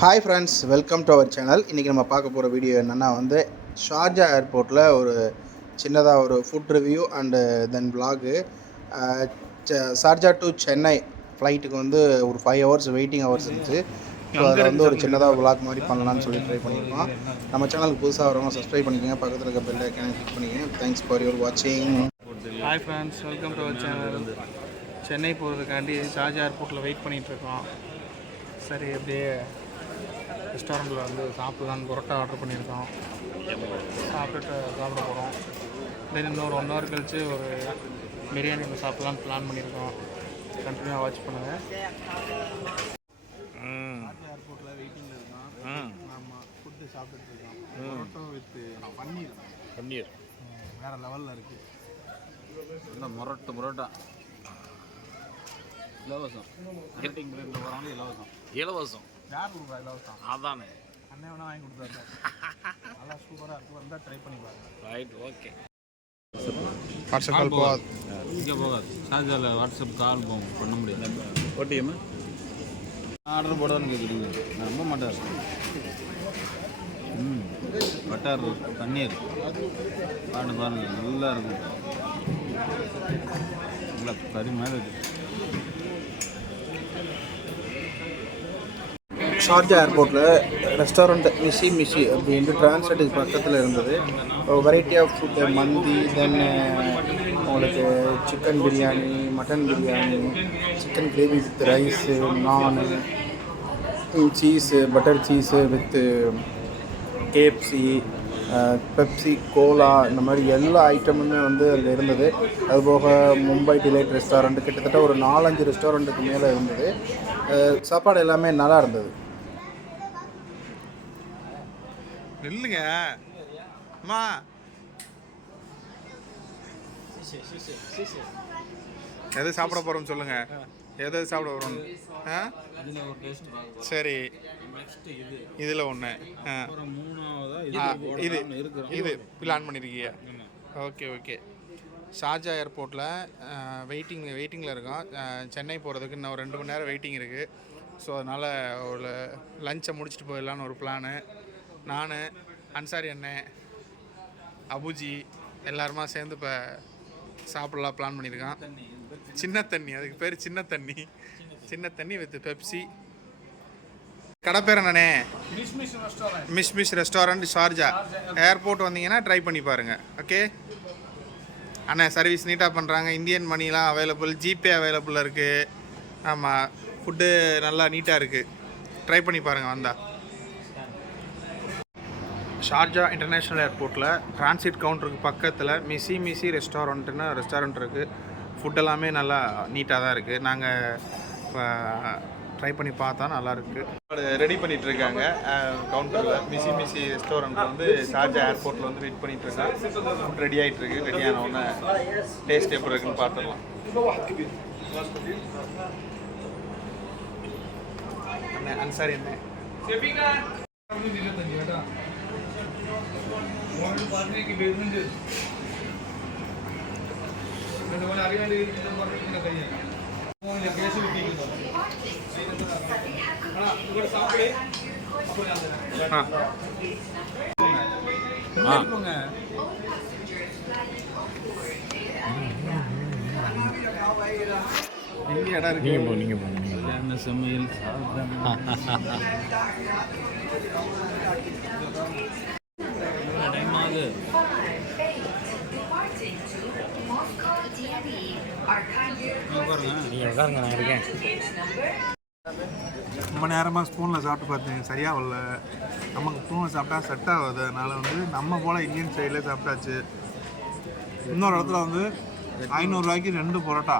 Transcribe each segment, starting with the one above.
Hi friends, welcome to our channel. இன்றைக்கி நம்ம பார்க்க போகிற வீடியோ என்னென்னா ஷார்ஜா ஏர்போர்ட்டில் ஒரு சின்னதாக ஒரு food review and then vlog. Sharjah to Chennai ஃப்ளைட்டுக்கு ஒரு 5 ஹவர்ஸ் வெயிட்டிங் ஹவர்ஸ் இருந்துச்சு. ஸோ அதில் ஒரு சின்னதாக விலாக் மாதிரி பண்ணலான்னு சொல்லி ட்ரை பண்ணியிருக்கோம். நம்ம சேனலுக்கு புதுசாக வரவங்க சப்ஸ்கிரைப் பண்ணிக்கோங்க, பக்கத்தில் இருக்க பெல் ஐக்கானை கிளிக் பண்ணிக்கோங்க. தேங்க்ஸ் ஃபார் யுவர் வாட்சிங். Hi friends, welcome to our channel. Chennai போகிறதுக்காண்டி ஷார்ஜா ஏர்போர்ட்டில் வெயிட் பண்ணிகிட்ருக்கோம். சரி, அப்படியே ரெஸ்டாரண்ட்டில் சாப்பிட்லான்னு பரோட்டா ஆர்டர் பண்ணியிருக்கோம். சாப்பிட்டுட்டு சாப்பிட போகிறோம். தென் இன்னொரு 1 ஹவர் கழித்து ஒரு பிரியாணி சாப்பிட்லான்னு பிளான் பண்ணியிருக்கோம். கண்டினியூவாக வாட்ச் பண்ணுங்கள். ஷார்ஜா ஏர்போர்ட்டில் வெயிட்டிங்கில் இருக்கோம். ஆமாம், ஃபுட்டு சாப்பிட்டுருக்கோம். பரோட்டா வித் பன்னீர் வேறு லெவலில் இருக்குது. இந்த பரோட்டா இலவசம். இலவசம் யார் கொடுக்குறா இலவசம்? அதானே அண்ணன் வேணால் வாங்கி கொடுத்தாரு. நல்லா சூப்பராக இருக்கும். வந்தால் ட்ரை பண்ணி பாருங்கள். Right, okay. வாட்ஸ்அப் கால் போகாது, இங்கே போகாது. ஷார்ஜாவில் வாட்ஸ்அப் கால் பண்ண முடியாது. ஓடிஎம் ஆர்டர் போடாதுன்னு கேட்குறீங்க. நான் ரொம்ப மாட்டார். பட்டர் பன்னீர் பாருங்கள், நல்லா இருக்கும். நல்லா கறி மாதிரி இருக்குது. ஷார்ஜா ஏர்போர்ட்டில் ரெஸ்டாரண்ட் மிஷி அப்படின்ட்டு டிரான்ஸ்லேட்டுக்கு பக்கத்தில் இருந்தது. வெரைட்டி ஆஃப் ஃபுட்டு, மந்தி, தென் உங்களுக்கு chicken biryani, mutton biryani, chicken gravy with rice, நானு, cheese, butter cheese with KFC, Pepsi, Cola, இந்த மாதிரி எல்லா ஐட்டமுமே அதில் இருந்தது. அதுபோக மும்பை டிலைட் ரெஸ்டாரண்ட், கிட்டத்தட்ட ஒரு 4-5 ரெஸ்டாரண்ட்டுக்கு மேலே இருந்தது. சாப்பாடு எல்லாமே நல்லா இருந்தது. இல்லைங்க அம்மா, எது சாப்பிட போகிறோம்னு சொல்லுங்கள். எது சாப்பிட போகிறோம்? சரி, இதில் ஒன்று. இது பிளான் பண்ணியிருக்கீங்க. Okay okay. ஷார்ஜா ஏர்போர்ட்டில் வெயிட்டிங்கில் இருக்கோம். சென்னை போகிறதுக்கு இன்னும் ஒரு 2 மணி நேரம் வெயிட்டிங் இருக்குது. ஸோ அதனால் ஒரு லஞ்சை முடிச்சுட்டு போயிடலான்னு ஒரு பிளானு. நான், அன்சாரி அண்ணன், அபுஜி எல்லாருமா சேர்ந்து இப்போ சாப்பிட்லாம் பிளான் பண்ணியிருக்கான். சின்ன தண்ணி, அதுக்கு பேர் சின்ன தண்ணி வித் பெப்சி. கடை பேர் என்னண்ணே? மிஷ் ரெஸ்டாரண்ட் ஷார்ஜா. ஏர்போர்ட் வந்தீங்கன்னா ட்ரை பண்ணி பாருங்கள். ஓகே அண்ணா, சர்வீஸ் நீட்டாக பண்ணுறாங்க. இந்தியன் மணிலாம் அவைலபிள், ஜிபே அவைலபிள் இருக்குது. ஆமாம், ஃபுட்டு நல்லா நீட்டாக இருக்குது. ட்ரை பண்ணி பாருங்கள் வந்தால். ஷார்ஜா இன்டர்நேஷ்னல் ஏர்போர்ட்டில் டிரான்சிட் கவுண்டருக்கு பக்கத்தில் மிஷி ரெஸ்டாரண்ட்டுன்னு ரெஸ்டாரண்ட் இருக்குது. ஃபுட்டெல்லாமே நல்லா நீட்டாக தான் இருக்குது. நாங்கள் இப்போ ட்ரை பண்ணி பார்த்தா நல்லாயிருக்கு. ரெடி பண்ணிகிட்டு இருக்காங்க கவுண்டரில். மிஷி ரெஸ்டாரண்ட்டில் ஷார்ஜா ஏர்போர்ட்டில் வெயிட் பண்ணிகிட்டு இருக்காங்க. ஃபுட் ரெடி ஆகிட்டு இருக்கு. ரெடியான உடனே டேஸ்ட் எப்படி இருக்குன்னு பார்த்துடலாம். அண்ணே, அன்சாரி என்ன நீங்கள் போங்க. சமையல் ரொம்ப நேரமாக ஸ்பூனில் சாப்பிட்டு பார்த்தேன், சரியாக வரல. நமக்கு ஸ்பூனில் சாப்பிட்டா செட் ஆகாது. அதனால் நம்ம போல் இந்தியன் ஸ்டைலில் சாப்பிட்டாச்சு. இன்னொரு இடத்துல 500 ரூபாய்க்கு 2 பரோட்டா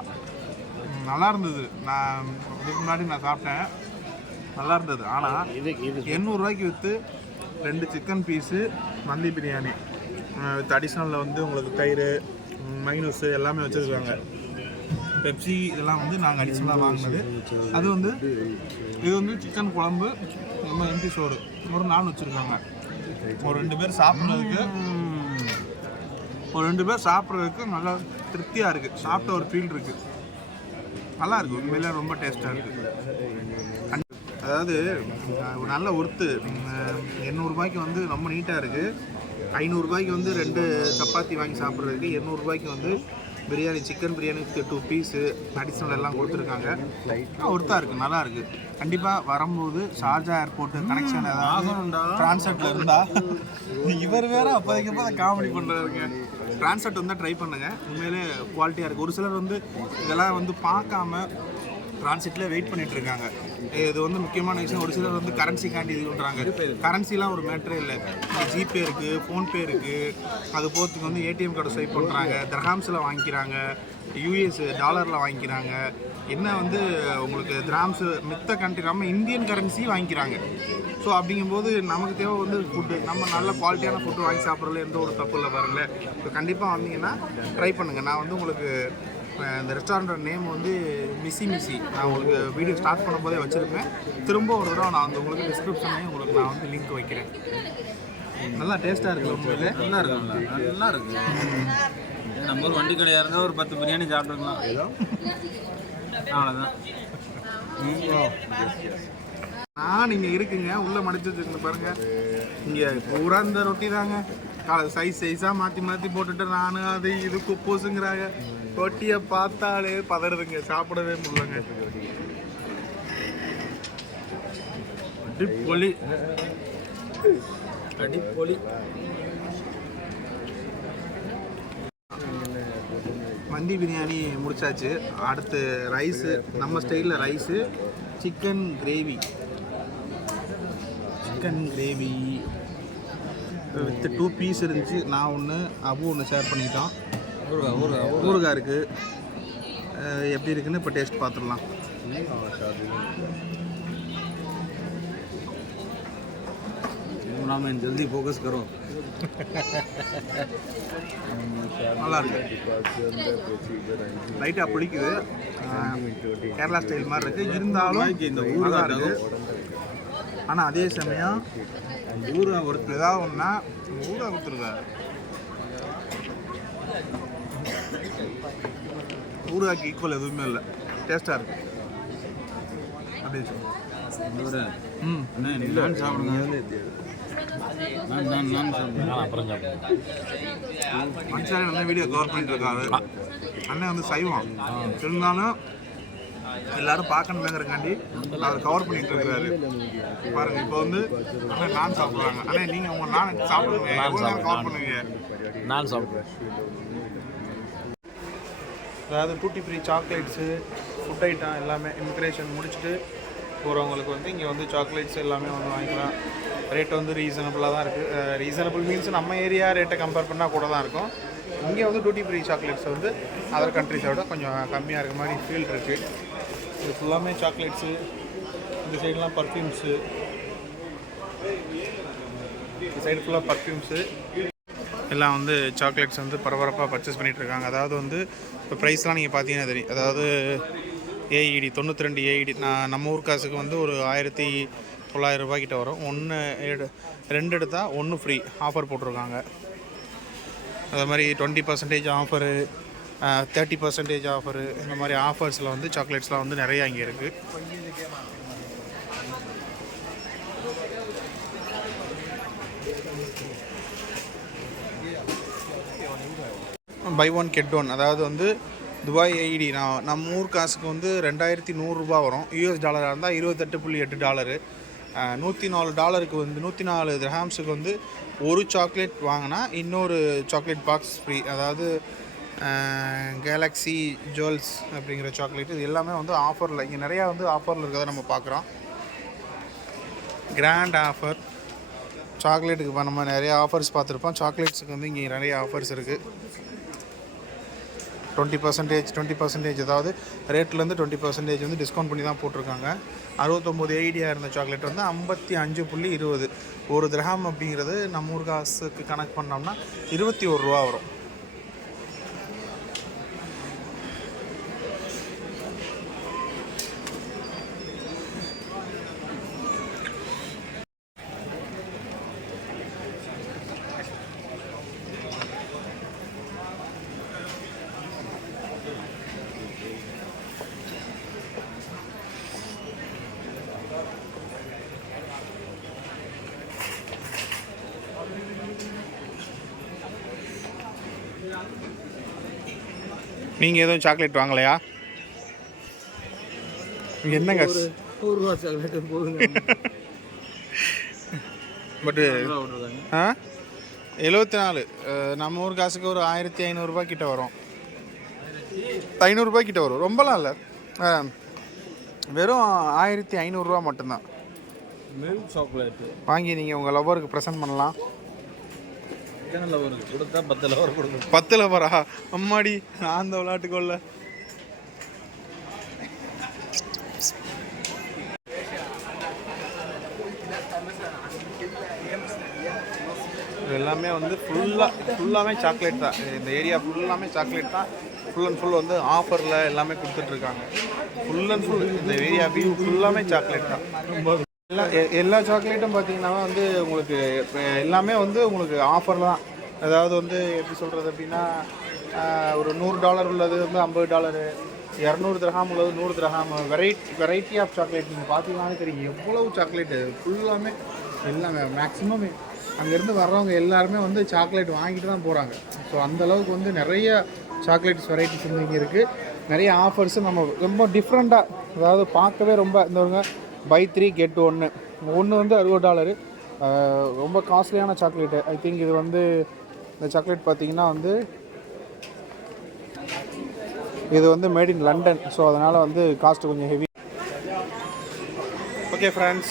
நல்லா இருந்தது. நான் இதுக்கு முன்னாடி சாப்பிட்டேன், நல்லா இருந்தது. ஆனால் 800 ரூபாய்க்கு விற்று 2 சிக்கன் பீஸு, மந்தி பிரியாணி வித் அடிஷ்னலில் உங்களுக்கு தயிர், மைனூஸு எல்லாமே வச்சுருக்காங்க. பெப்சி இதெல்லாம் நாங்கள் அடிஷ்னலாக வாங்கினது. அது இது சிக்கன் குழம்பு, ரொம்ப எம்டி சோறு, ஒரு நாள் வச்சுருக்காங்க. ஒரு 2 பேர் சாப்பிட்றதுக்கு நல்லா திருப்தியாக இருக்குது. சாப்பிட்ட ஒரு ஃபீல் இருக்குது. நல்லா இருக்குது. உண்மையிலே ரொம்ப டேஸ்ட்டாக இருக்குது. அதாவது ஒரு நல்ல ஒர்த்து. 800 ரூபாய்க்கு வந்து ரொம்ப நீட்டாக இருக்குது. 500 ரூபாய்க்கு வந்து 2 சப்பாத்தி வாங்கி சாப்பிட்றதுக்கு 800 ரூபாய்க்கு வந்து biryani, chicken biryani 2 piece additional எல்லாம் கொடுத்துருக்காங்க. ஒர்த்தாக இருக்குது, நல்லா இருக்குது. கண்டிப்பாக வரும்போது ஷார்ஜா ஏர்போர்ட்டு கனெக்ஷன் ஏதாவது ட்ரான்ஸ்போர்ட்டில் இருந்தால் இவர் வேறு அப்போதைக்கு அப்போ காமெடி பண்ணுறாருங்க. ட்ரான்ஸ்போர்ட் வந்தால் ட்ரை பண்ணுங்கள், உண்மையிலே குவாலிட்டியாக இருக்குது. ஒரு சிலர் வந்து இதெல்லாம் வந்து பார்க்காம ட்ரான்சிட்டில் வெயிட் பண்ணிட்டு இருக்காங்க. இது வந்து முக்கியமான விஷயம். ஒரு சிலர் வந்து கரன்சிக்காண்டி இது பண்ணுறாங்க. கரன்சிலாம் ஒரு மேட்டரே இல்லை. ஜிபே இருக்குது, ஃபோன்பே இருக்குது. அது போகிறதுக்கு வந்து ஏடிஎம் கார்டு ஸ்வைப் பண்ணுறாங்க, திரஹாம்ஸில் வாங்கிக்கிறாங்க, யூஎஸ் டாலரில் வாங்கிக்கிறாங்க. என்ன வந்து உங்களுக்கு திராம்ஸு மித்த கண்ட்ரி நம்ம இந்தியன் கரன்சி வாங்கிக்கிறாங்க. ஸோ அப்படிங்கும்போது நமக்கு தேவை வந்து ஃபுட்டு, நம்ம நல்ல குவாலிட்டியான ஃபுட்டு வாங்கி சாப்பிட்றதுல எந்த ஒரு தப்பு இல்லை பாருங்களேன். ஸோ கண்டிப்பாக வந்தீங்கன்னா ட்ரை பண்ணுங்கள். நான் வந்து உங்களுக்கு இந்த ரெஸ்டாரண்ட்டோட நேம் வந்து மிஸ்ஸி. நான் உங்களுக்கு வீடியோ ஸ்டார்ட் பண்ணும்போதே வச்சுருப்பேன். திரும்ப ஒரு தடவை நான் வந்து உங்களுக்கு டிஸ்கிரிப்ஷன்லேயும் உங்களுக்கு நான் வந்து லிங்க் வைக்கிறேன். நல்லா டேஸ்ட்டாக இருக்குது, உண்மையிலே நல்லா இருக்குங்களா? நல்லா இருக்குது. நம்ம ஒரு வண்டி கடையாக இருந்தால் ஒரு 10 பிரியாணி சாப்பிட்டுக்கலாம். அவ்வளோதான். நீங்கள் இருக்குங்க உள்ளே மடிச்சு வச்சுருங்க பாருங்கள். இங்கே பூரா இந்த ரொட்டி தாங்க. சைஸாக மாற்றி போட்டுட்டு நான் அது இது குப்போஸுங்கிறாங்க. ரொட்டியை பார்த்தாலே பதறதுங்க, சாப்பிடவே முடியலங்க. அடிப்பொலி. மந்தி பிரியாணி முடிச்சாச்சு. அடுத்து ரைஸு, நம்ம ஸ்டைலில் rice, chicken gravy with 2 piece இருந்துச்சு. நான் ஒன்று, அபு ஒன்று ஷேர் பண்ணிக்கிட்டோம். ஊறுகாய் இருக்குது. எப்படி இருக்குன்னு இப்போ டேஸ்ட் பார்த்துடலாம். நாம ஜல்தி ஃபோக்கஸ் करो. நல்லா இருக்கு. லைட்டாக பிடிக்குது. கேரளா ஸ்டைல் மாதிரி இருக்குது, இருந்தாலும் இந்த ஊறுகாய் இருக்குது. ஆனால் அதே சமயம் ஊறுகாய் ஒரு ஏதாவது ஒன்றா ஊறுகாய் கொடுத்துருக்காரு. ஊறுகாய்க்கு ஈக்குவல் எதுவுமே இல்லை. டேஸ்ட்டாக இருக்குது. அப்படி நான் சாப்பிடுங்க. மனுஷன் வந்து வீடியோ கவர் பண்ணிட்டு இருக்காரு. அண்ணன் வந்து சைவம், இருந்தாலும் எல்லாரும் பார்க்கணுமேங்கிறக்காண்டி அவர் கவர் பண்ணிட்டு இருக்காரு. பாருங்க, இப்போ வந்து அண்ணன் நான் சாப்பிட்றாங்க. அண்ணன் நீங்கள் உங்கள் நான் சாப்பிடுங்க, கவர் பண்ணுவீங்க. நான் சாப்பிட்றேன். அதாவது duty free chocolates, food item எல்லாமே இமிக்ரேஷன் முடிச்சுட்டு போகிறவங்களுக்கு வந்து இங்கே வந்து சாக்லேட்ஸ் எல்லாமே வந்து வாங்கிக்கலாம். ரேட் வந்து ரீசனபிளாக தான் இருக்குது. ரீசனபிள் மீன்ஸ் நம்ம ஏரியா ரேட்டை கம்பேர் பண்ணால் கூட தான் இருக்கும். இங்கே வந்து டூட்டி ஃப்ரீ சாக்லேட்ஸ் வந்து அதர் கண்ட்ரிஸை விட கொஞ்சம் கம்மியாக இருக்க மாதிரி ஃபீல் இருக்குது. இது ஃபுல்லாமே சாக்லேட்ஸு, இந்த சைடெலாம் பர்ஃப்யூம்ஸு, இந்த சைடு ஃபுல்லாக பர்ஃப்யூம்ஸு எல்லாம் வந்து சாக்லேட்ஸ் வந்து பரபரப்பாக பர்ச்சேஸ் பண்ணிகிட்ருக்காங்க. அதாவது வந்து இப்போ ப்ரைஸ்லாம் நீங்கள் பார்த்தீங்கன்னா தெரியும். அதாவது ஏஇடி 92 ஏஇடி நம்ம ஊர் காசுக்கு வந்து ஒரு 1900 ரூபாய்க்கிட்ட வரும். 2 எடுத்தால் 1 ஃப்ரீ ஆஃபர் போட்டிருக்காங்க. அதே மாதிரி 20% ஆஃபரு, 30% ஆஃபரு, இந்த மாதிரி ஆஃபர்ஸில் வந்து சாக்லேட்ஸ்லாம் வந்து நிறையா இங்கே இருக்குது. Buy one get one. அதாவது வந்து துபாய் ஏஇடி நம்ம ஊர் காசுக்கு வந்து 2100 ரூபா வரும். யூஎஸ் டாலராக இருந்தால் $28.8. $104 வந்து 104 திரஹாம்ஸுக்கு வந்து ஒரு சாக்லேட் வாங்கினா இன்னொரு சாக்லேட் பாக்ஸ் ஃப்ரீ. அதாவது கேலக்ஸி ஜுவல்ஸ் அப்படிங்கிற சாக்லேட், இது எல்லாமே வந்து ஆஃபரில் இங்கே நிறையா வந்து ஆஃபரில் இருக்கிறத நம்ம பார்க்குறோம். கிராண்ட் ஆஃபர் சாக்லேட்டுக்கு இப்போ நம்ம நிறைய ஆஃபர்ஸ் பார்த்துருப்போம். சாக்லேட்ஸுக்கு வந்து இங்கே நிறைய ஆஃபர்ஸ் இருக்குது. 20%, அதாவது ரேட்லேருந்து 20% வந்து டிஸ்கவுண்ட் பண்ணி தான் போட்டிருக்காங்க. 69 ஏஇடியாக இருந்த சாக்லேட் வந்து 55.20. ஒரு திரஹாம் அப்படிங்கிறது நம்ம ஊர் காசுக்கு கணக்கு பண்ணோம்னா 21 ரூபா வரும். நீங்கள் எதுவும் சாக்லேட் வாங்கலையா? என்னங்க ரூபா சாக்லேட்டு போதுங்க. பட்டு 74 நம்ம ஊர் காசுக்கு ஒரு 1500 கிட்ட வரும். 500 கிட்ட வரும். ரொம்பலாம் இல்லை, வெறும் 1500 மட்டும்தான். மில்க் சாக்லேட்டு வாங்கி நீங்கள் உங்கள் லவருக்கு ப்ரெசென்ட் பண்ணலாம். எத்தனை லவருக்கு கொடுத்தா 10 லவர் கொடுக்கும். 10 லவரா? அம்மாடி, நான் அந்த விளையாட்டுக்கொள்ள. எல்லாமே வந்து ஃபுல்லாமே சாக்லேட் தான். இந்த ஏரியா ஃபுல்லாமே சாக்லேட் தான். ஃபுல் அண்ட் ஃபுல் வந்து ஆஃபரில் எல்லாமே கொடுத்துட்ருக்காங்க. ஃபுல் அண்ட் ஃபுல் இந்த ஏரியா வியூ ஃபுல்லாமே சாக்லேட் தான். எல்லா சாக்லேட்டும் பார்த்தீங்கன்னா வந்து உங்களுக்கு எல்லாமே வந்து உங்களுக்கு ஆஃபரில் தான். அதாவது வந்து எப்படி சொல்கிறது அப்படின்னா, ஒரு $100 உள்ளது வந்து $50, 200 திரஹாம் உள்ளது 100 திரஹாம். வெரைட்டி ஆஃப் சாக்லேட் நீங்கள் பார்த்தீங்கன்னாலே தெரியும் எவ்வளவு சாக்லேட்டு. ஃபுல்லாமே எல்லாமே மேக்ஸிமம் அங்கேருந்து வர்றவங்க எல்லாருமே வந்து சாக்லேட் வாங்கிட்டு தான் போகிறாங்க. ஸோ அந்தளவுக்கு வந்து நிறைய சாக்லேட்ஸ் வெரைட்டிஸ் வந்து இங்கே இருக்குது. நிறைய ஆஃபர்ஸும் நம்ம ரொம்ப டிஃப்ரெண்ட்டாக, அதாவது பார்க்கவே ரொம்ப இந்த buy 3 get 1 வந்து $60. ரொம்ப காஸ்ட்லியான சாக்லேட்டு. ஐ திங்க் இது வந்து இந்த சாக்லேட் பார்த்திங்கன்னா வந்து இது வந்து மேட் இன் லண்டன். ஸோ அதனால் வந்து காஸ்ட்டு கொஞ்சம் ஹெவி. ஓகே ஃப்ரெண்ட்ஸ்,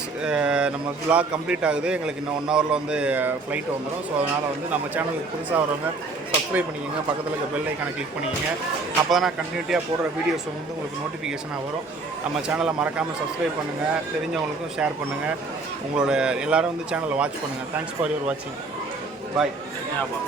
நம்ம vlog கம்ப்ளீட் ஆகுது. எங்களுக்கு இன்னும் 1 ஹவரில் வந்து ஃப்ளைட் வந்துடும். ஸோ அதனால் வந்து நம்ம சேனலுக்கு புதுசாக வரவங்க சப்ஸ்கிரைப் பண்ணிக்கோங்க, பக்கத்தில் இருக்க பெல் ஐக்கானை கிளிக் பண்ணிக்கோங்க. அப்போ தான் நான் கண்டினியூட்டியாக போடுற வீடியோஸ் வந்து உங்களுக்கு நோட்டிஃபிகேஷனாக வரும். நம்ம சேனலை மறக்காமல் சப்ஸ்கிரைப் பண்ணுங்கள், தெரிஞ்சவங்களுக்கும் ஷேர் பண்ணுங்கள். உங்களோட எல்லோரும் வந்து சேனலை வாட்ச் பண்ணுங்கள். தேங்க்ஸ் ஃபார் யுவர் வாட்சிங். பாய். தன்யாபா.